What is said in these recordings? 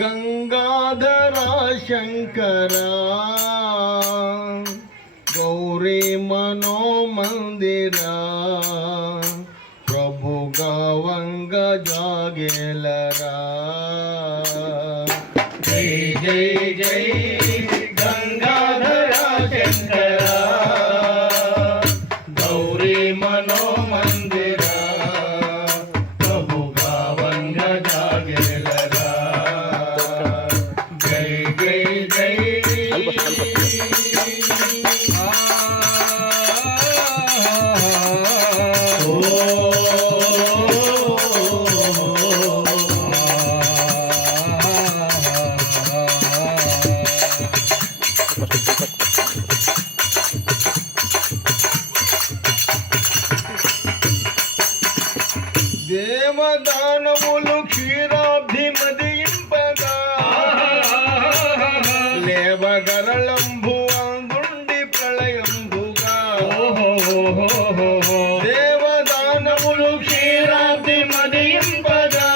गंगाधरा शंकरा गौरी मनो मंदिरा प्रभु गवंग जागेलरा जय जय जय गंगाधरा शंकरा गौरी मनो मंदिरा प्रभु गवंग जागेलरा जय जय जय దేవదానవులు క్షీరాబ్ధి మదింపగా లేవగరళంబు అందుండి ప్రళయంబుగా దేవదానవులు క్షీరాబ్ధి మదింపగా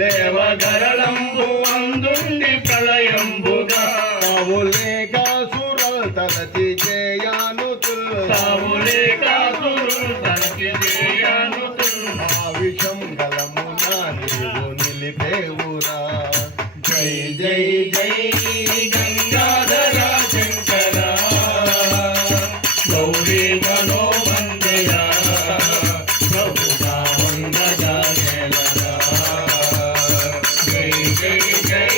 లేవగరళంబు అందుండి ప్రళయంబుగా తావులేకాసురల్ తలచి జయానుతుల్ విషం గలమునా నీవు నిలిపేవురా జై జై జై గంగాధరా శంకరా గౌరీ మనో మందిరా ప్రభుగా వంద జాగేలరా జై జై జై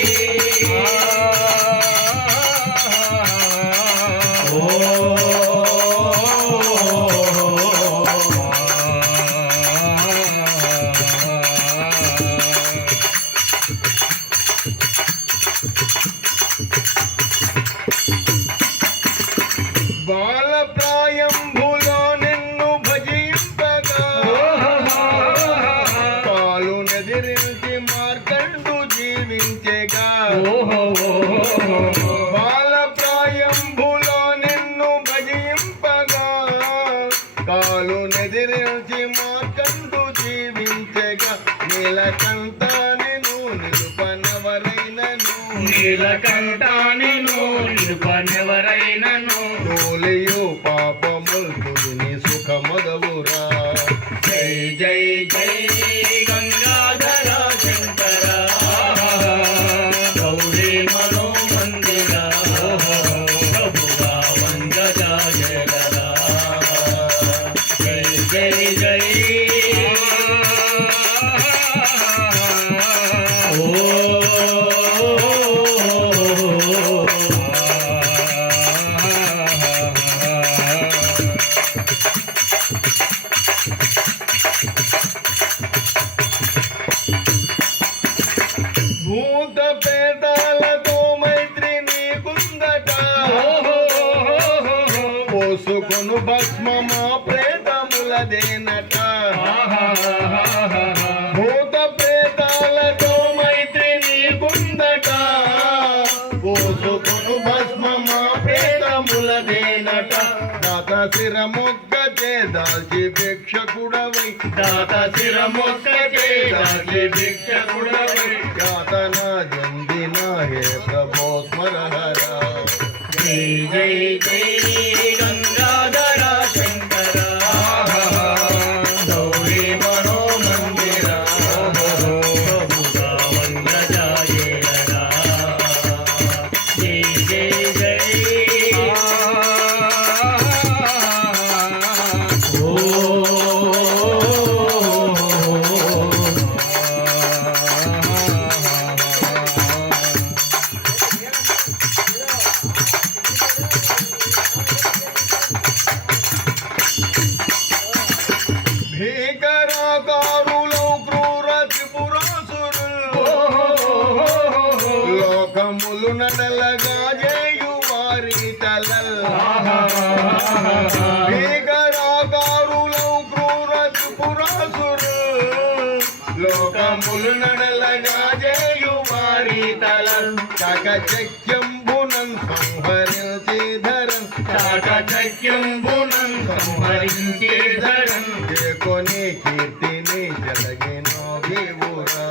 బాలప్రాయంబులో నిన్ను భజింపగా కాలు నెదిరించి మార్కండు జీవించెగా బాలప్రాయంబులో నిన్ను భజింపగా కాలు నెదిరించి మార్కండు జీవించెగా నీలకంఠానిను నిలుపనెవరైనను తోలియు పాపముల్ తుదిని సుఖమదవురా జై జై జై గంగాధరా శంకరా గౌరీ మనో మందిరా ప్రభుగా వంద జాగేలరా జై జై జై భూత పేదాలతో మైత్రి నీకుందట పోసుకొను భస్మమా ప్రేతములదేనట భూత పేదాలతో మైత్రి నీకుందట పోసుకొను భస్మమా ప్రేతములదేనట దాత శిరమొక్కచే దాల్చి భిక్షకుడవై దాత శిరమొక్కచే దాల్చి భిక్షకుడవై యాతనా జందిన హే ప్రభో స్మరహరా జై జై జై గంగాధరా శంకరా గౌరీ మనో మందిరా ప్రభుగా వంద జాగేలరా జై జై జై భీకరాకారులు క్రూర త్రిపురాసురులు లోకములు నడలగా చేయు వారి తలల్ భీకరాకారులు క్రూర త్రిపురాసురులు లోకములు నడలగా చేయు వారి తలల్ చాకచక్యంబునం సంహరించి ధరం చాకచక్యంబునం సంహరించి ధరం కొని కీర్తిని జలగినో దేవురా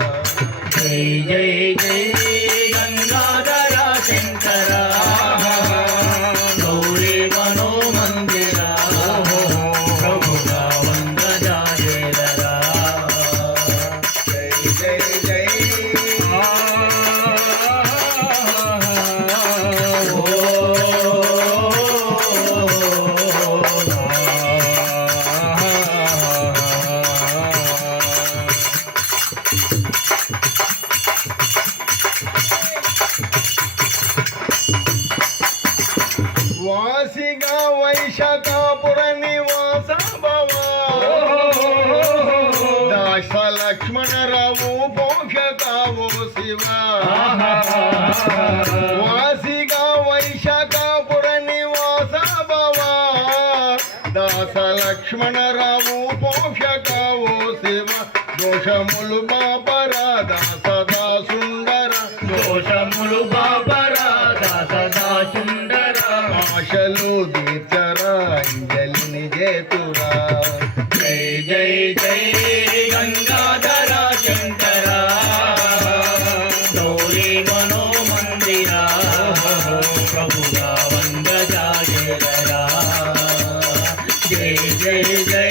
వైశకాపుర నివాస భవా దాస లక్ష్మణరావు పోషకావో శివ వాసిగా వైశకాపుర నివాస భవా దాస లక్ష్మణరావు పోషకావో శివ దోషములు బాపరాధ సదా సుందర దోషములు బాపరాధ సదా సుందర ఆశలు దీర్చరా అంజలిని జేతురా జై జై జై గంగాధర శంకర గౌరీ మనో మందిర ప్రభుగా వంద జాగేరా జై జై జై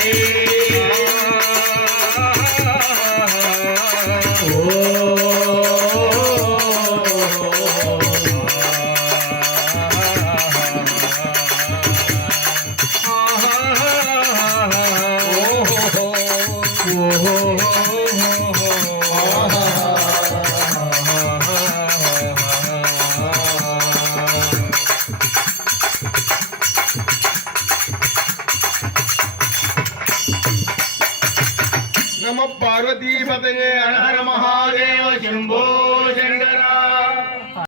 నమ పార్వతీపతయే హర హర మహా